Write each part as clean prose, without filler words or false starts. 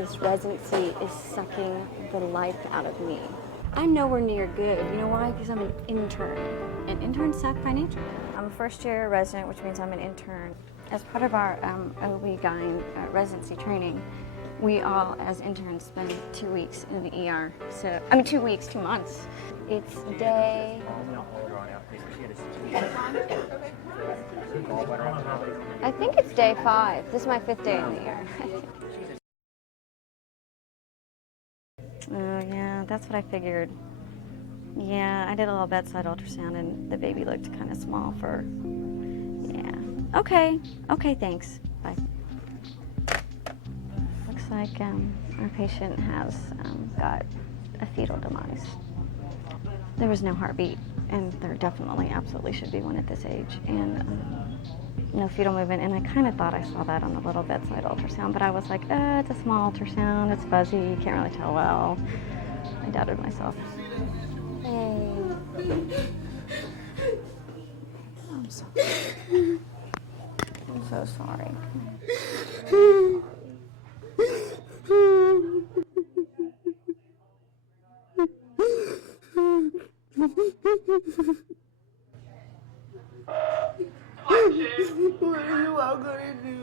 this residency is sucking the life out of me. I'm nowhere near good. You know why? Because I'm an intern. And interns suck by nature. I'm a first-year resident, which means I'm an intern. As part of our OB-GYN residency training, we all, as interns, spend 2 weeks in the ER. 2 weeks, 2 months. It's day... I think it's day 5. This is my 5th day in the ER. Oh, yeah, that's what I figured. Yeah, I did a little bedside ultrasound, and the baby looked kind of small for... Yeah. Okay, thanks. Bye. Looks like our patient has got a fetal demise. There was no heartbeat, and there definitely, absolutely should be one at this age, and no fetal movement, and I kind of thought I saw that on the little bedside ultrasound, but I was like, it's a small ultrasound, it's fuzzy, you can't really tell well. I doubted myself. Hey. I'm sorry. I'm so sorry. What are you all gonna do?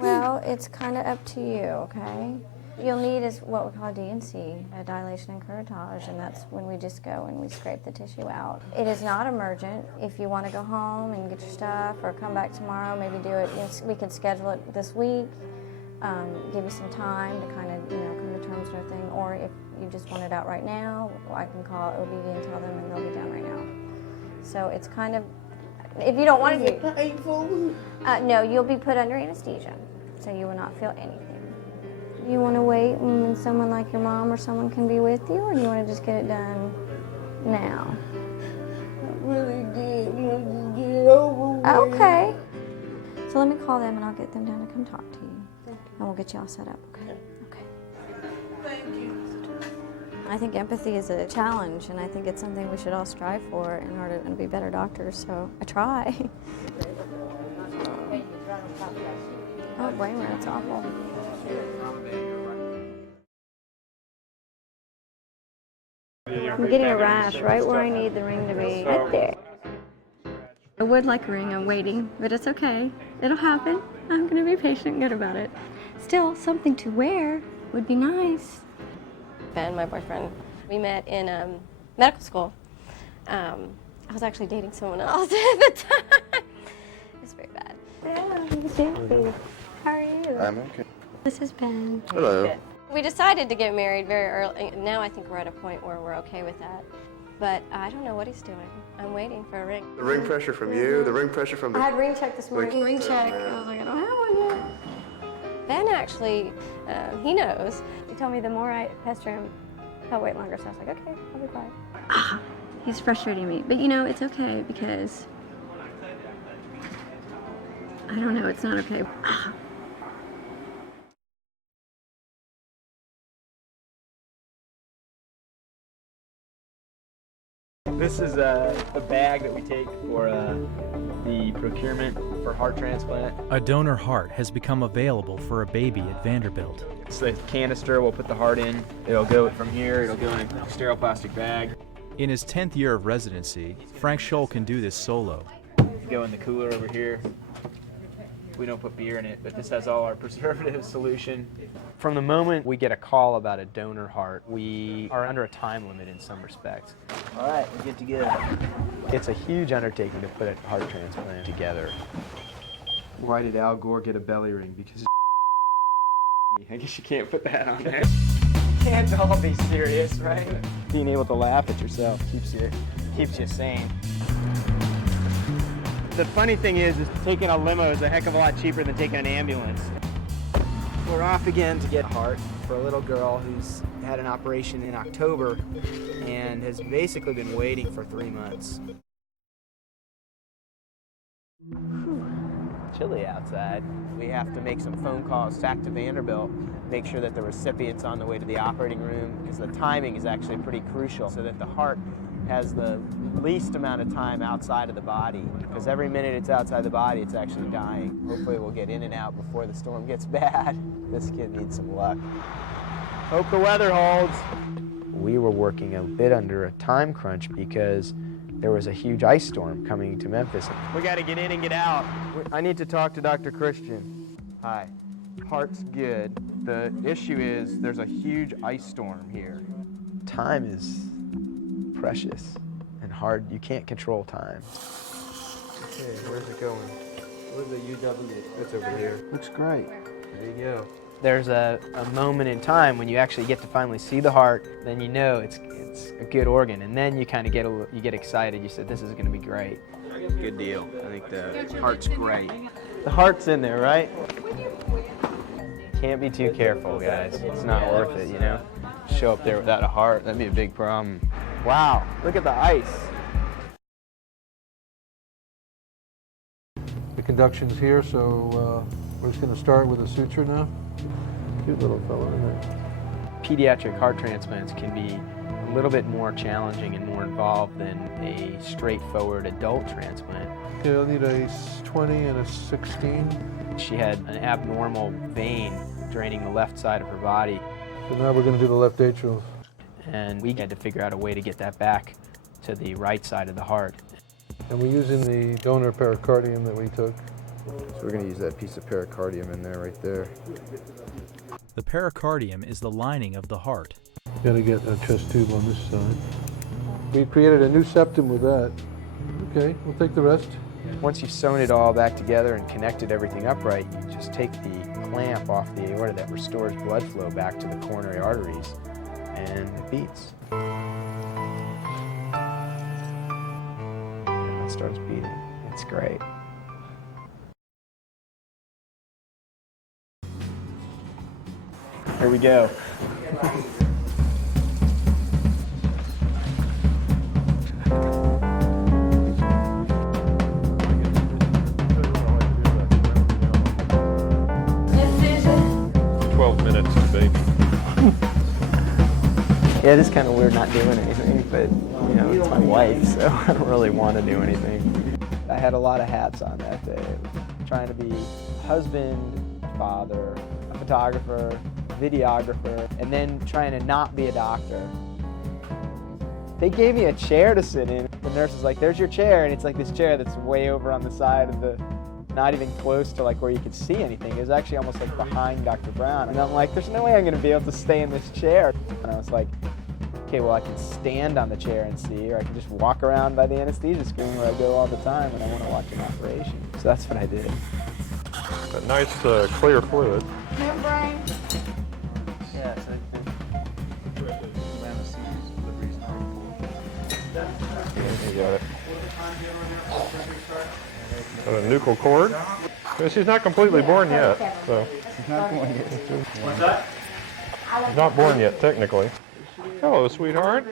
Well, it's kind of up to you, okay? You'll need is what we call DNC, a dilation and curettage, and that's when we just go and we scrape the tissue out. It is not emergent. If you want to go home and get your stuff or come back tomorrow, maybe do it, we could schedule it this week, give you some time to kind of, come to terms with everything, or if you just want it out right now, I can call OB and tell them and they'll be done right now. So it's kind of, if you don't want to do it painful? No, you'll be put under anesthesia, so you will not feel anything. You want to wait and someone like your mom or someone can be with you, or you want to just get it done now? I really did. Just get it over with. Okay. So let me call them and I'll get them down to come talk to you. And we'll get you all set up, okay? Okay. Thank you. I think empathy is a challenge, and I think it's something we should all strive for in order to be better doctors, so I try. Oh, brain that's awful. I'm getting a rash right where I need the ring to be. Right there. I would like a ring, I'm waiting, but it's okay. It'll happen. I'm gonna be patient and good about it. Still, something to wear would be nice. Ben, my boyfriend, we met in medical school. I was actually dating someone else at the time. It's very bad. Yeah, how are you? I'm okay. This is Ben. Hello. We decided to get married very early. Now I think we're at a point where we're okay with that. But I don't know what he's doing. I'm waiting for a ring. The ring pressure from you, the ring pressure from the... I had ring check this morning. Ring check. I was like, I don't have one yet. Ben actually, he knows. He told me the more I pester him, he'll wait longer. So I was like, okay, I'll be quiet. He's frustrating me. But it's okay because... I don't know, it's not okay. This is a bag that we take for the procurement for heart transplant. A donor heart has become available for a baby at Vanderbilt. It's the canister, we'll put the heart in. It'll go from here, it'll go in a sterile plastic bag. In his 10th year of residency, Frank Scholl can do this solo. Go in the cooler over here. We don't put beer in it, but this has all our preservative solution. From the moment we get a call about a donor heart, we are under a time limit in some respects. All right, we're good to go. It's a huge undertaking to put a heart transplant together. Why did Al Gore get a belly ring? Because I guess you can't put that on there. Can't all be serious, right? Being able to laugh at yourself keeps you sane. The funny thing is taking a limo is a heck of a lot cheaper than taking an ambulance. We're off again to get a heart for a little girl who's had an operation in October and has basically been waiting for 3 months. Chilly outside. We have to make some phone calls back to Vanderbilt, make sure that the recipient's on the way to the operating room, because the timing is actually pretty crucial so that the heart has the least amount of time outside of the body, because every minute it's outside the body, it's actually dying. Hopefully we'll get in and out before the storm gets bad. This kid needs some luck. Hope the weather holds. We were working a bit under a time crunch because there was a huge ice storm coming to Memphis. We got to get in and get out. I need to talk to Dr. Christian. Hi. Heart's good. The issue is there's a huge ice storm here. Time is precious and hard. You can't control time. Okay, where's it going? Where's the UW? It's over here. Looks great. There you go. There's a moment in time when you actually get to finally see the heart, then you know it's a good organ, and then you kind of get excited. You said, this is going to be great. Good deal. I think the heart's great. The heart's in there, right? Can't be too careful, guys. It's not worth it, you know? Show up there without a heart, that'd be a big problem. Wow, look at the ice. The conduction's here, so we're just going to start with a suture now. Cute little fellow, isn't it? Pediatric heart transplants can be a little bit more challenging and more involved than a straightforward adult transplant. Okay, I'll need a 20 and a 16. She had an abnormal vein draining the left side of her body. So now we're going to do the left atrial. And we had to figure out a way to get that back to the right side of the heart. And we're using the donor pericardium that we took. So we're going to use that piece of pericardium in there, right there. The pericardium is the lining of the heart. Got to get a chest tube on this side. We created a new septum with that. Okay, we'll take the rest. Once you've sewn it all back together and connected everything upright, you just take the clamp off the aorta that restores blood flow back to the coronary arteries, and it beats. And it starts beating. It's great. Here we go. Yeah, it is kind of weird not doing anything, but you know, it's my wife, so I don't really want to do anything. I had a lot of hats on that day. Trying to be husband, father, a photographer, videographer, and then trying to not be a doctor. They gave me a chair to sit in. The nurse was like, there's your chair, and it's like this chair that's way over on the side of the, not even close to like where you could see anything. It was actually almost like behind Dr. Brown. And I'm like, there's no way I'm gonna be able to stay in this chair. And I was like, okay, well I can stand on the chair and see, or I can just walk around by the anesthesia screen where I go all the time when I wanna watch an operation. So that's what I did. A nice clear fluid. Membrane. Yeah, so You got it. Got a nuchal cord. She's not completely born yet, so. She's not born yet. What's that? She's not born yet, technically. Hello, sweetheart.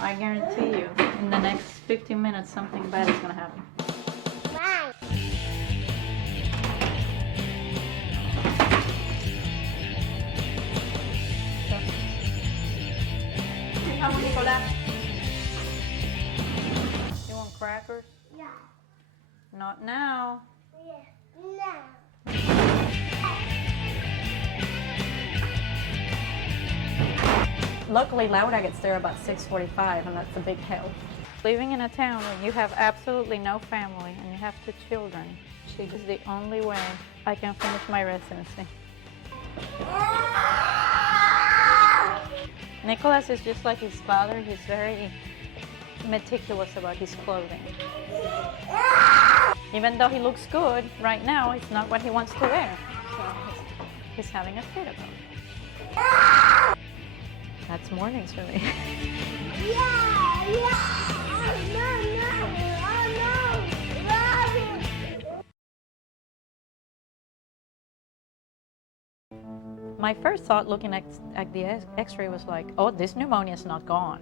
I guarantee you, in the next 15 minutes, something bad is going to happen. You want crackers? Yeah. Not now. Yeah, no. Luckily, Laura gets there about 6:45, and that's a big help. Living in a town where you have absolutely no family and you have 2 children, she is the only way I can finish my residency. Nicholas is just like his father. He's very meticulous about his clothing. Even though he looks good right now, it's not what he wants to wear. So he's having a fit about it. That's mornings for me. My first thought looking at the x-ray was like, oh, this pneumonia is not gone.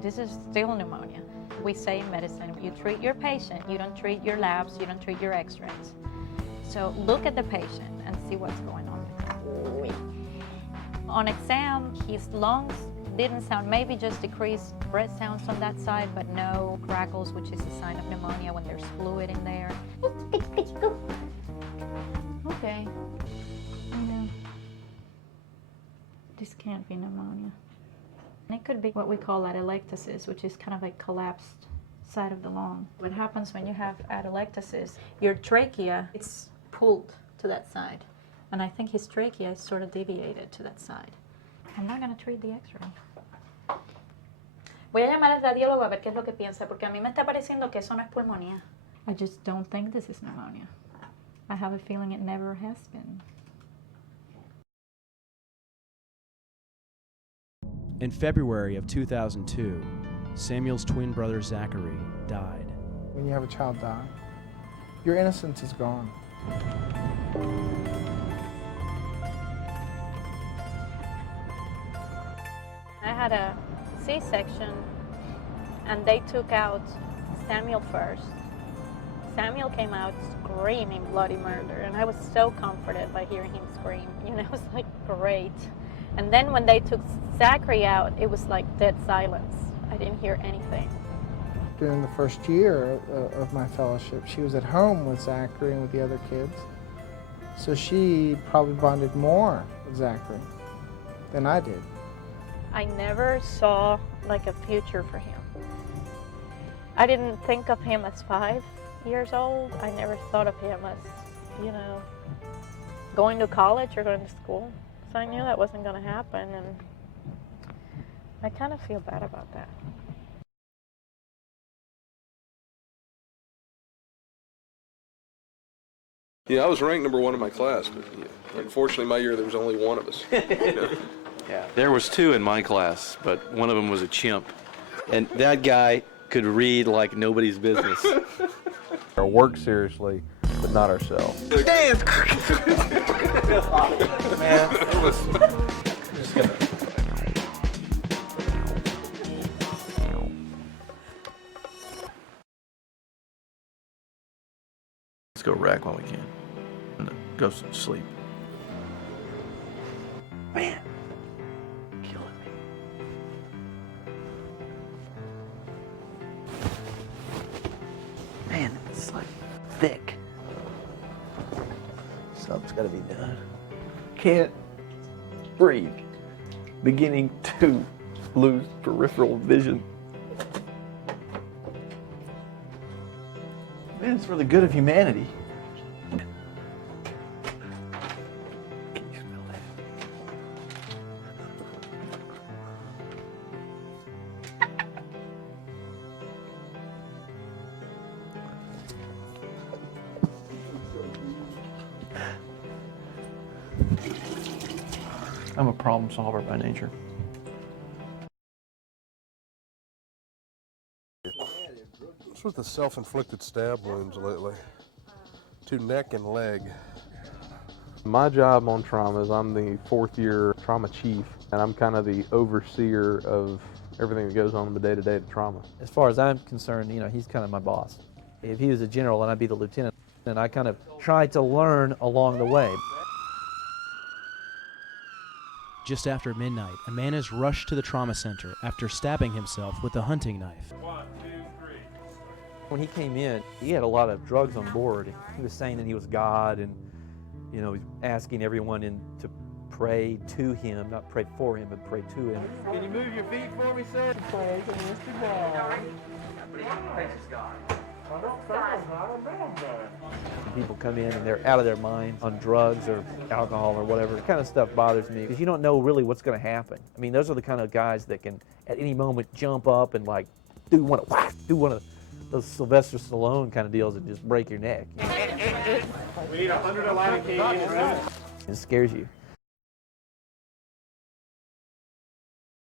This is still pneumonia. We say in medicine, you treat your patient, you don't treat your labs, you don't treat your x-rays. So look at the patient and see what's going on. On exam, his lungs didn't sound, maybe just decreased breath sounds on that side, but no crackles, which is a sign of pneumonia when there's fluid in there. Okay. I know. This can't be pneumonia. And it could be what we call atelectasis, which is kind of a collapsed side of the lung. What happens when you have atelectasis, your trachea, it's pulled to that side. And I think his trachea is sort of deviated to that side. I'm not going to treat the x-ray. Voy a llamar al radiólogo a ver qué es lo que piensa, porque a mí me está pareciendo que eso no es pulmonía. I just don't think this is pneumonia. I have a feeling it never has been. In February of 2002, Samuel's twin brother Zachary died. When you have a child die, your innocence is gone. I had a C-section, and they took out Samuel first. Samuel came out screaming bloody murder, and I was so comforted by hearing him scream. You know, it was like, great. And then when they took Zachary out, it was like dead silence. I didn't hear anything. During the first year of my fellowship, she was at home with Zachary and with the other kids. So she probably bonded more with Zachary than I did. I never saw like a future for him. I didn't think of him as 5 years old. I never thought of him as, you know, going to college or going to school. So I knew that wasn't going to happen, and I kind of feel bad about that. Yeah, I was ranked #1 in my class, but unfortunately my year there was only one of us. Yeah. There was 2 in my class, but one of them was a chimp. And that guy could read like nobody's business. Our work seriously, but not ourselves. Dance! Man, it was just gonna... Let's go rack while we can. And go sleep. Man. Killing me. Man, it's like thick. Something's gotta be done. Can't breathe. Beginning to lose peripheral vision. Man, it's for the good of humanity. Can you smell that? I'm a problem solver by nature. What's with the self-inflicted stab wounds lately? To neck and leg. My job on trauma is I'm the 4th year trauma chief, and I'm kind of the overseer of everything that goes on in the day-to-day of trauma. As far as I'm concerned, you know, he's kind of my boss. If he was a general and I'd be the lieutenant, and I kind of tried to learn along the way. Just after midnight, a man is rushed to the trauma center after stabbing himself with a hunting knife. 1, 2, 3. When he came in, he had a lot of drugs on board. He was saying that he was God, and you know, he's asking everyone to pray to him, not pray for him, but pray to him. Can you move your feet for me, sir? Praise Mr. God. Praises God. People come in and they're out of their minds on drugs or alcohol or whatever. That kind of stuff bothers me because you don't know really what's going to happen. I mean, those are the kind of guys that can at any moment jump up and like do one of those Sylvester Stallone kind of deals and just break your neck. We need 100 Aladdin King in the room. It scares you.